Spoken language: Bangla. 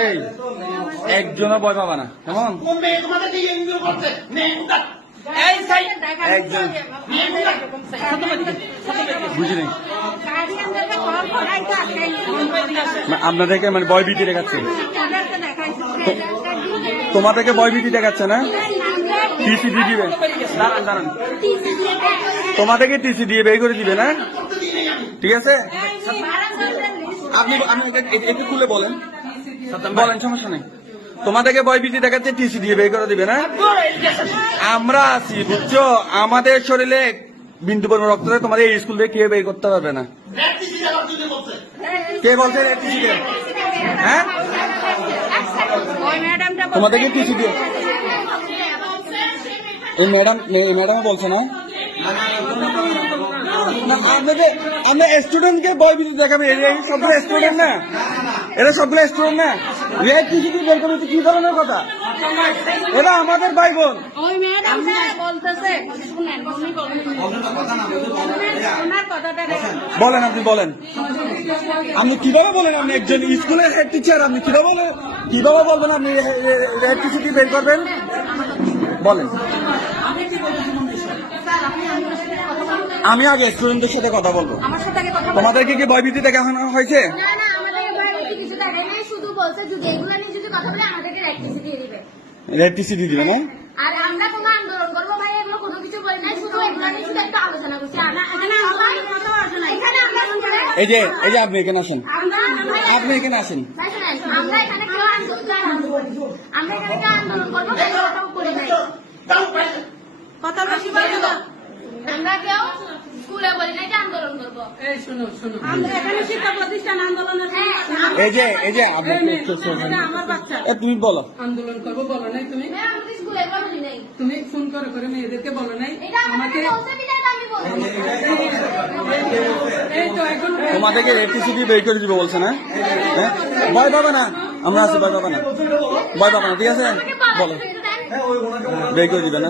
এই একজনও ভয় পাবা না, কেমন? একজন বুঝিনি আপনাদেরকে মানে ভয় ভীতি দেখাচ্ছে, তোমাদেরকে ভয় ভীতি দেখাচ্ছে না? টিসি দিয়ে দিবে, দাঁড়ান দাঁড়ান, তোমাদেরকে টিসি দিয়ে বের করে দিবে না? ঠিক আছে, আপনি একটু খুলে বলেন, বলেন, সমস্যা নেই। তোমাদেরকে ভয় ভীতি দেখাচ্ছে, টিসি দিয়ে বের করে দিবে না? আমরা আছি, বুঝছো? আমাদের শরীরে বিন্দু পরিমাণ রক্ত থাকে, তোমাদের এই স্কুল থেকে কেউ বের করতে পারবে না। কে বলছে টিসি দিয়ে? হ্যাঁ, তোমাদেরকে টিসি দিয়ে এই ম্যাডাম বলছে না? আমরা স্টুডেন্টকে ভয় ভীতি দেখাবে, সবগুলো স্টুডেন্ট না, এরা সবগুলো স্টুডেন্ট না। রেড টিসি দিয়ে বের করবে, কি ধরনের কথা? ওরা আমাদের ভাই বোন। বলেন, আপনি বলেন, আপনি কিভাবে বলেন? আপনি একজন স্কুলের হেড টিচার, আপনি কিভাবে বলবেন আপনি রেড টিসি দিয়ে বের করবেন? বলেন। আমি আগে স্টুডেন্টদের সাথে কথা বলবো। তোমাদেরকে কি ভয়ভীতি দেখানো হয়েছে? রেড টিসি দিয়ে দিবে না? আর আমরা কোনো আন্দোলন করবো ভাই, এগুলো কোনো কিছু বলি নাই, শুধু এগুলো নিয়ে শুধু একটা আলোচনা করছি। এই যে আপনি এখানে আসেন, আপনি এখানে আসেন। আমরা এখানে কেউ আন্দোলন করবো, কথা বেশি বলবো না। আমরা কেউ স্কুলে বলি নাই যে আন্দোলন করবো। আমরা এখানে শিক্ষা প্রতিষ্ঠান আন্দোলনের এই যে আমার বাচ্চা তুমি বলো আন্দোলন করবো বলো নাই তুমি? স্কুলে বলি নাই, তুমি ফোন করে মেয়েদেরকে বলো নাই? আমাকে এই তো এখন তোমাদেরকে রেড টিসি দিয়ে বের করে দিবে বলছে না? হ্যাঁ, ভয় পাবে না, আমরা আছি, ভয় পাবে না, ঠিক আছে? বলো, বের করে দিবে না?